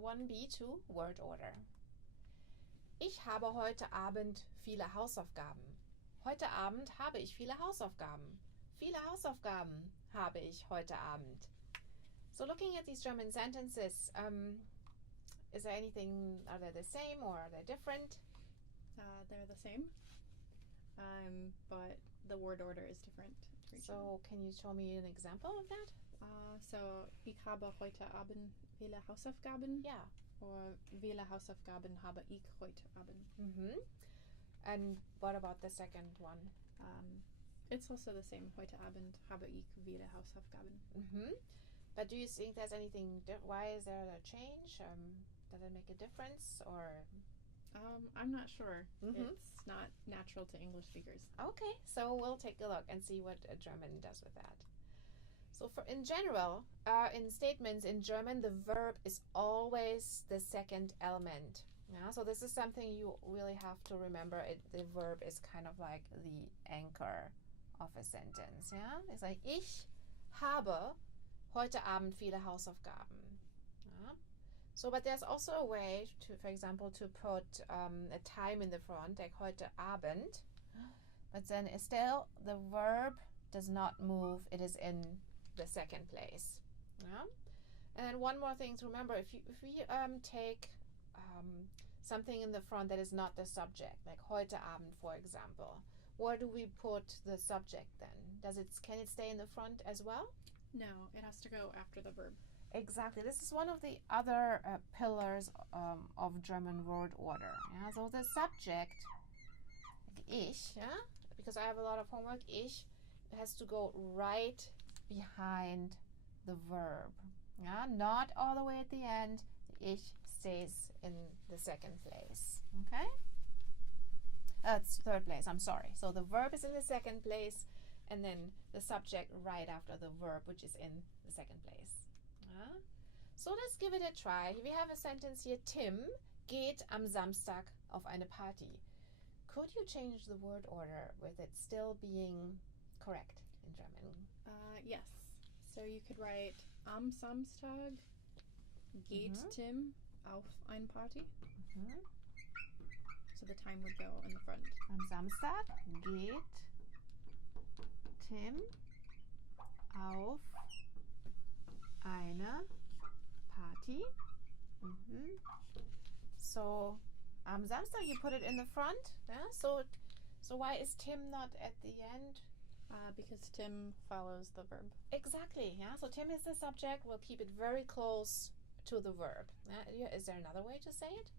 1B.2 Word Order. Ich habe heute Abend viele Hausaufgaben. Heute Abend habe ich viele Hausaufgaben. Viele Hausaufgaben habe ich heute Abend. So looking at these German sentences, is there anything, are they the same or are they different? They're the same, but the word order is different. So can you show me an example of that? So, ich habe heute Abend viele Hausaufgaben. Yeah. Or viele Hausaufgaben habe ich heute Abend. And what about the second one? It's also the same. Heute Abend habe ich viele Hausaufgaben. But do you think there's anything, why is there a change? Does it make a difference or? I'm not sure. It's not natural to English speakers. Okay, so we'll take a look and see what German does with that. So in general, in statements in German, the verb is always the second element. Yeah, so this is something you really have to remember. The verb is kind of like the anchor of a sentence. Yeah, it's like ich habe heute Abend viele Hausaufgaben. Yeah. So, but there's also a way to, for example, to put a time in the front, like heute Abend. But then still the verb does not move. It is in the second place. Yeah. And then one more thing to remember: if we take something in the front that is not the subject, like heute Abend, for example, where do we put the subject then? Can it stay in the front as well? No, it has to go after the verb. Exactly. This is one of the other pillars of German word order. Yeah. So the subject, like ich, yeah, because I have a lot of homework. Ich has to go right behind the verb. Yeah, not all the way at the end. The ich stays in the second place. Okay? It's third place, I'm sorry. So the verb is in the second place, and then the subject right after the verb, which is in the second place. Yeah? So let's give it a try. We have a sentence here. Tim geht am Samstag auf eine Party. Could you change the word order with it still being correct in German? Yes. So you could write am Samstag geht Tim auf eine Party. So the time would go in the front. Am Samstag geht Tim auf eine Party. So am Samstag you put it in the front. Yeah? So why is Tim not at the end? Because Tim follows the verb. Exactly. Yeah. So Tim is the subject. We'll keep it very close to the verb. Is there another way to say it?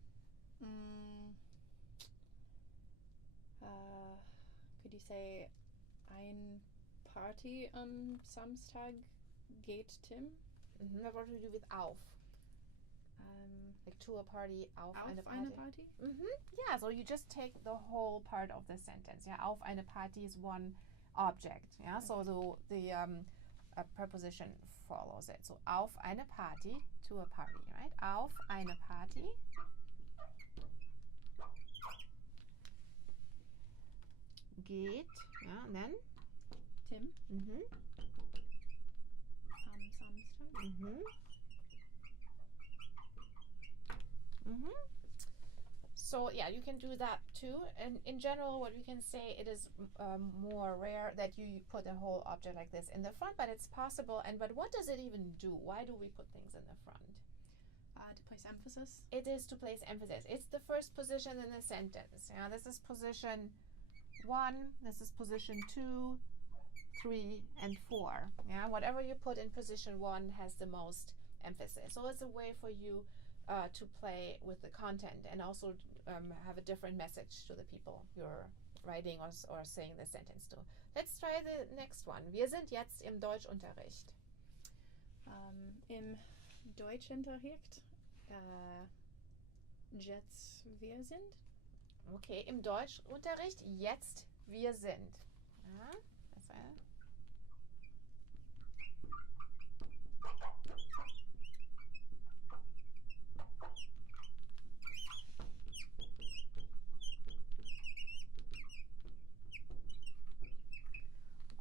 Could you say ein Party am Samstag geht Tim? What do we do with auf? Like to a party, auf eine Party. Eine Party? Yeah, so you just take the whole part of the sentence. Yeah, auf eine Party is one object. Yeah, so the preposition follows it. So auf eine Party, to a party, right? Auf eine Party. Geht, yeah, and then? Tim. Am Samstag. So yeah, you can do that too. And in general, what we can say, it is more rare that you put a whole object like this in the front, but it's possible. But what does it even do? Why do we put things in the front? To place emphasis. It is to place emphasis. It's the first position in the sentence. Yeah, this is position 1. This is position 2, 3, and 4. Yeah, whatever you put in position 1 has the most emphasis. So it's a way for you to play with the content and also have a different message to the people you're writing or saying the sentence to. Let's try the next one. Wir sind jetzt im Deutschunterricht. Im Deutschunterricht jetzt wir sind. Okay, im Deutschunterricht jetzt wir sind. Ja, das war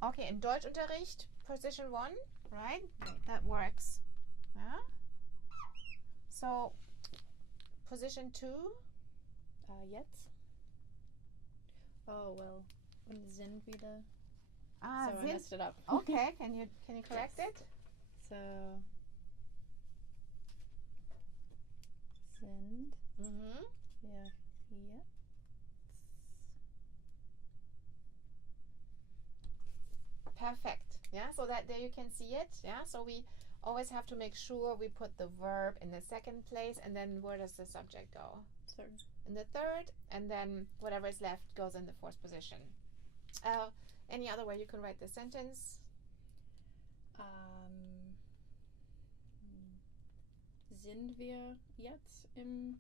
Okay, im Deutschunterricht, position 1, right? That works. Yeah. So position 2? Jetzt. Oh, well. Und sind wieder. Ah, So I sind. messed it up. Okay, can you correct Yes. it? So. Sind Mm-hmm. wir jetzt. Perfect. Yeah, so that there you can see it. Yeah, so we always have to make sure we put the verb in the second place, and then where does the subject go? Third. In the third, and then whatever is left goes in the fourth position. Any other way you can write the sentence? Sind wir jetzt im.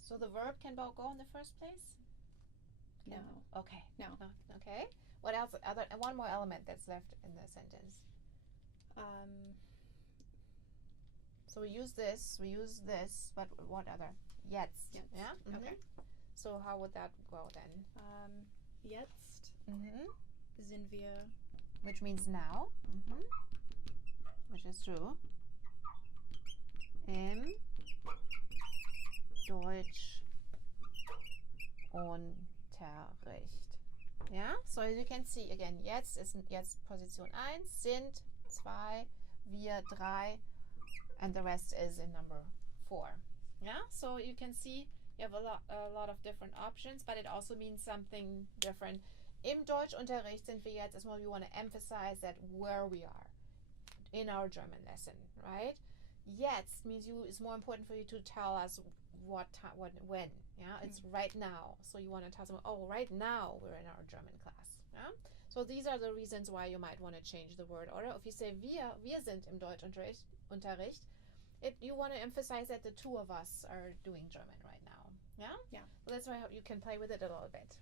So the verb can go in the first place? No. Okay. No. Okay. What else? One more element that's left in the sentence. So we use this, but what other? Jetzt. Jetzt. Yeah? Mm-hmm. Okay. So how would that go then? Jetzt Mm-hmm. sind wir. Which means now. Mm-hmm. Which is true. Im Deutschunterricht. Yeah? So as you can see again, jetzt ist jetzt Position 1, sind 2, wir 3, and the rest is in number 4. Yeah? So you can see you have a lot of different options, but it also means something different. Im Deutschunterricht sind wir jetzt, as well, you want to emphasize that where we are in our German lesson, right? Jetzt means it's more important for you to tell us what time, when. Yeah, it's right now. So you want to tell someone, oh, right now we're in our German class. Yeah. So these are the reasons why you might want to change the word order. If you say wir sind im Deutschunterricht, you want to emphasize that the two of us are doing German right now. Yeah. Yeah. So that's why you can play with it a little bit.